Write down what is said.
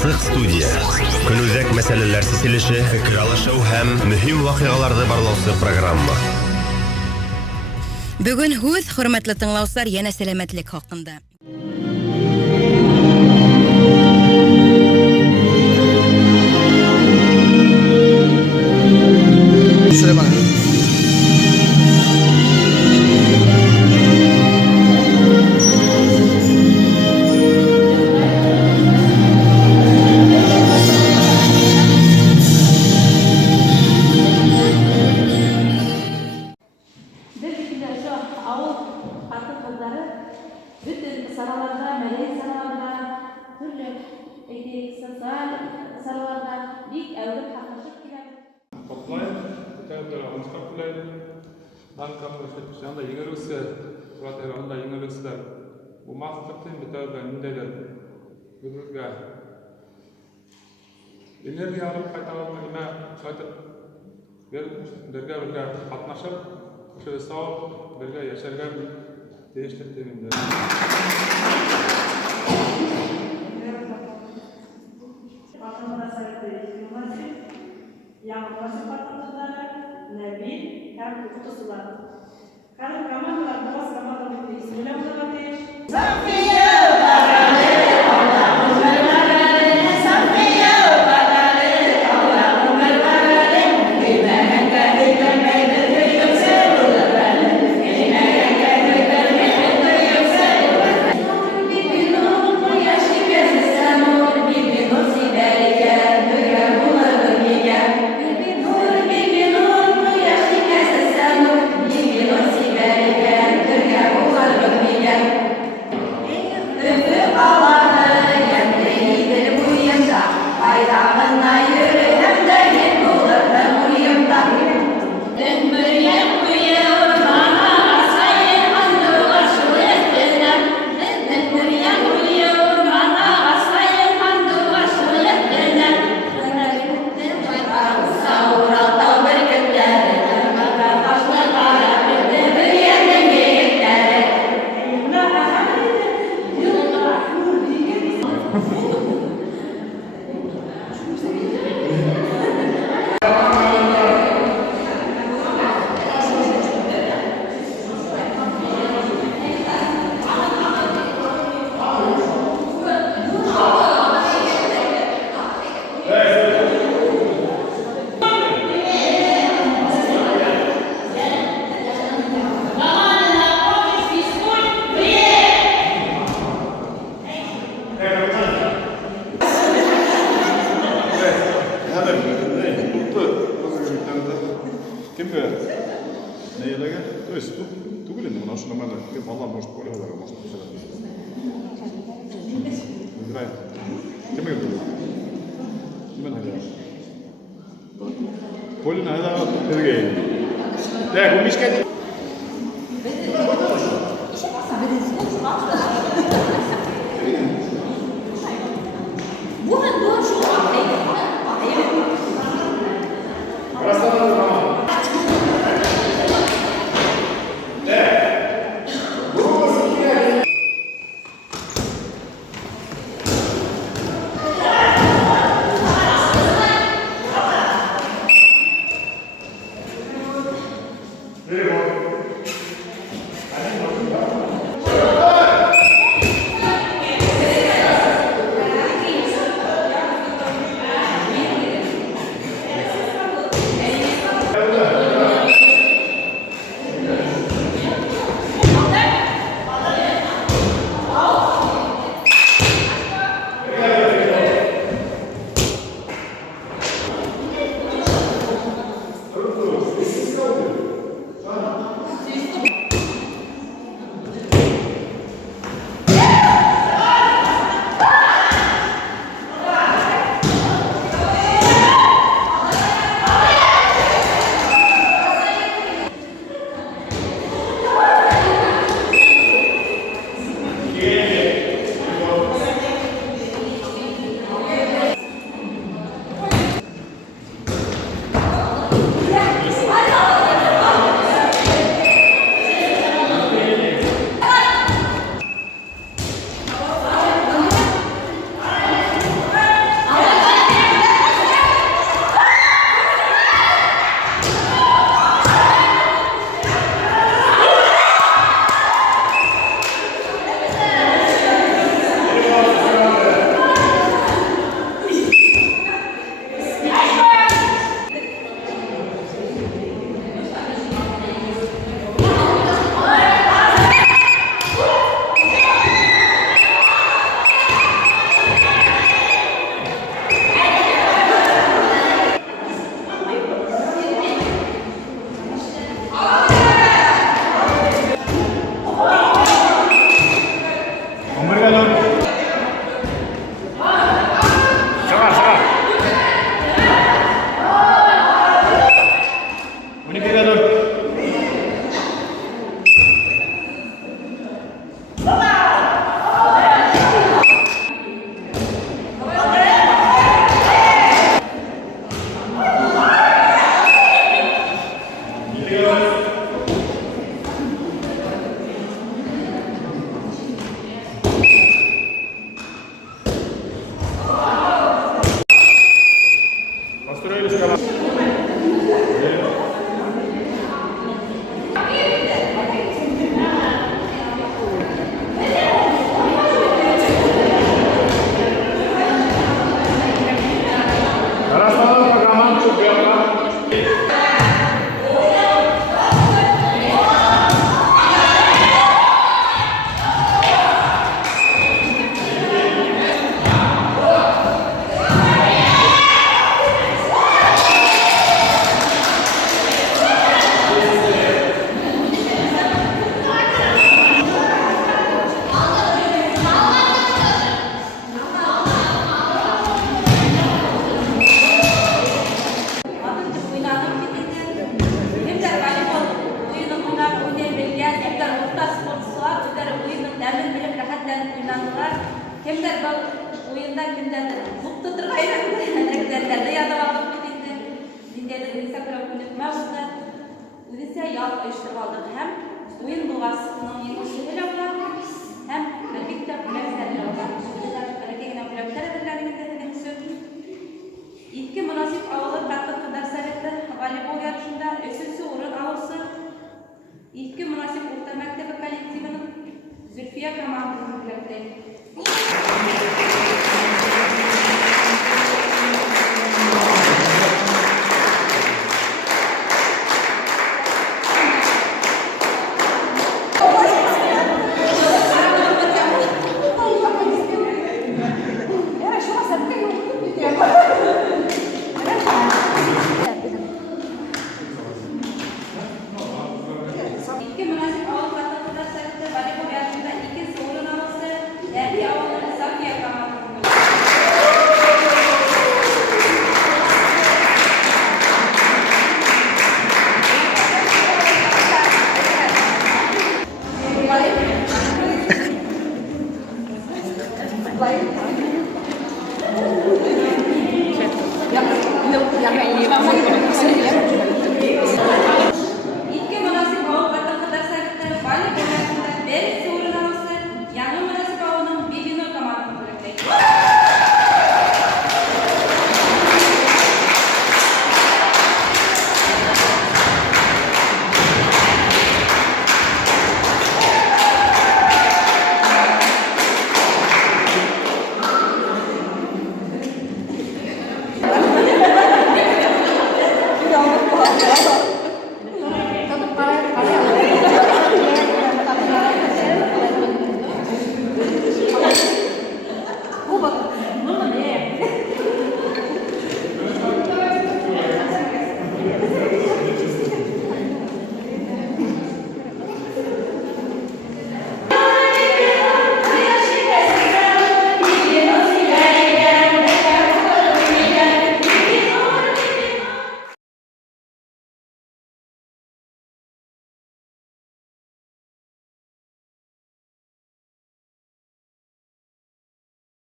Асык студия. Күнүзәк мәсьәләләр сизелеше, фикер алышу һәм мөһим вакыйгаларны барлаучы программа. Бүген һүз, хөрмәтле тыңлаучылар, яна сәламәтлек хакында. Энергиялық қайталануына қайтып бірге қатнашып, күші сау, бірге яшарған дейіштіктемінде. Батымына сайты естілмесі, яңғыласы батымдары, нәбил, кәм ұқтысылар. Қарым командалар, бұғыз командалар естілі ұлыға дейіш. То есть тут углен, потому что нормально, ты мало может поле удар, может играет. Кем играет? Кем играет? Поле надо играть. Да, гумишка. 네, Киндер был ойында киндерді бұқты тұрғайран нәрдерді ядып алып кетеді. Диндерді үдесе күліп мәжді. Үдесе ял ойыштырып алдық. Һәм ойын болғасының еңгісі бөлі олар. Һәм әлбетте бүләксәрі олар. Әрекегіне бүләктер әдірлерінің сөз. İlki münasip ağılır Batı Kıdar Sovetli voleybol yarışında üçüncü orun alışı. İlki münasip Orta Mektebi kollektivinin Zülfiye Kamal'ın bilekleri. İlki münasip ağıl Batı Kıdar Sovetli voleybol yarışında ikinci orun alışı. Erdi ağılır Zülfiye Kamal'ın yang ini